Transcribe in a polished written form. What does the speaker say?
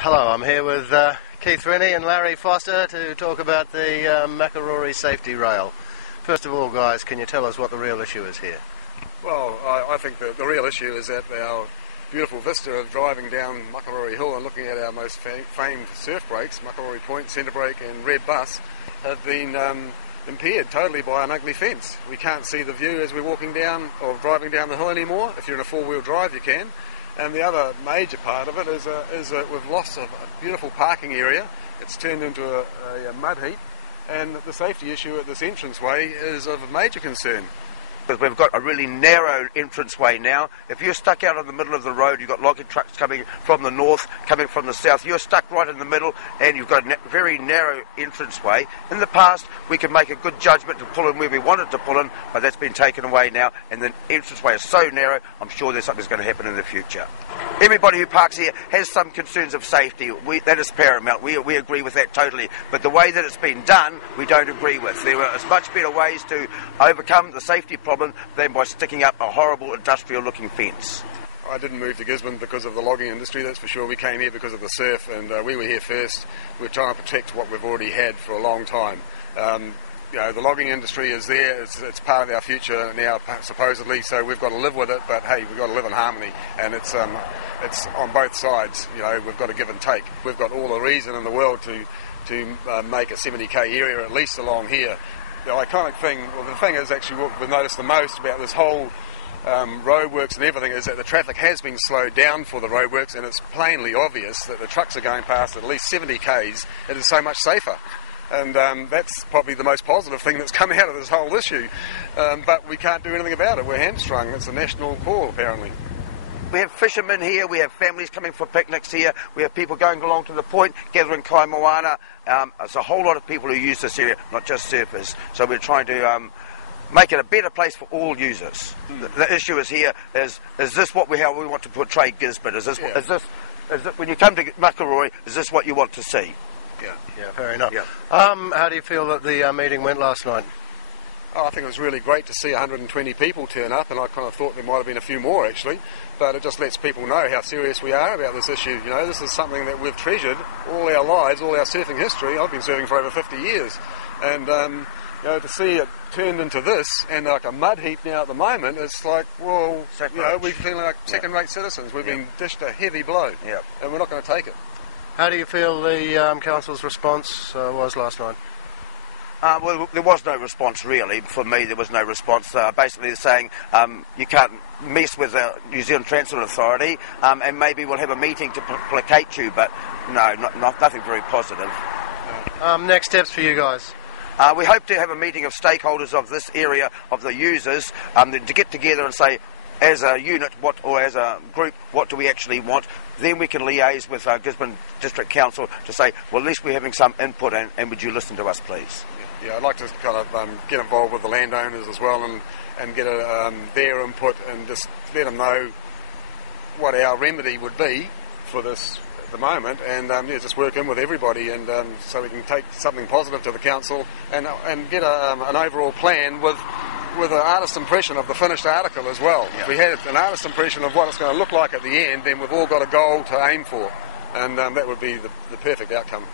Hello, I'm here with Keith Rennie and Larry Foster to talk about the Makorori safety rail. First of all, guys, can you tell us what the real issue is here? Well, I think that the real issue is that our beautiful vista of driving down Makorori Hill and looking at our most famed surf breaks, Makorori Point, Centre Break and Red Bus, have been impaired totally by an ugly fence. We can't see the view as we're walking down or driving down the hill anymore. If you're in a four-wheel drive, you can. And the other major part of it is that we've lost a beautiful parking area. It's turned into a mud heap, and the safety issue at this entranceway is of major concern. Because we've got a really narrow entranceway now. If you're stuck out in the middle of the road, you've got logging trucks coming from the north, coming from the south, you're stuck right in the middle, and you've got a very narrow entranceway. In the past, we could make a good judgment to pull in where we wanted to pull in, but that's been taken away now, and the entranceway is so narrow, I'm sure there's something's going to happen in the future. Everybody who parks here has some concerns of safety. That is paramount. We agree with that totally. But the way that it's been done, we don't agree with. There are much better ways to overcome the safety problem than by sticking up a horrible industrial-looking fence. I didn't move to Gisborne because of the logging industry, that's for sure. We came here because of the surf, and we were here first. We're trying to protect what we've already had for a long time. The logging industry is there, it's part of our future now, supposedly, so we've got to live with it, but hey, we've got to live in harmony, and it's on both sides. We've got to give and take. We've got all the reason in the world to make a 70k area at least along here. The iconic thing, well, the thing is actually what we've noticed the most about this whole roadworks and everything is that the traffic has been slowed down for the roadworks, and it's plainly obvious that the trucks are going past at least 70 k's. It is so much safer. And that's probably the most positive thing that's come out of this whole issue. But we can't do anything about it. We're hamstrung. It's a national call, apparently. We have fishermen here, we have families coming for picnics here, we have people going along to the point, gathering kai moana. It's a whole lot of people who use this area, not just surfers. So we're trying to make it a better place for all users. The issue is here, is this how we want to portray Gisborne? Is this when you come to Makorori, is this what you want to see? Yeah, fair enough. Yeah. How do you feel that the meeting went last night? Oh, I think it was really great to see 120 people turn up, and I kind of thought there might have been a few more actually, but it just lets people know how serious we are about this issue. This is something that we've treasured all our lives, all our surfing history. I've been surfing for over 50 years, and to see it turned into this and like a mud heap now at the moment, it's like, well, we're feeling like second-rate citizens. We've been dished a heavy blow, and we're not going to take it. How do you feel the council's response was last night? Well, there was no response really. For me, there was no response. Basically saying you can't mess with the New Zealand Transport Authority, and maybe we'll have a meeting to placate you, but no, nothing very positive. Next steps for you guys? We hope to have a meeting of stakeholders of this area, of the users, to get together and say, as a unit, or as a group, what do we actually want? Then we can liaise with Gisborne District Council to say, well, at least we're having some input, and would you listen to us, please? Yeah, I'd like to kind of get involved with the landowners as well and get their input and just let them know what our remedy would be for this at the moment, and just work in with everybody, and so we can take something positive to the council and get an overall plan with an artist's impression of the finished article as well. Yeah. If we had an artist's impression of what it's going to look like at the end, then we've all got a goal to aim for, and that would be the perfect outcome.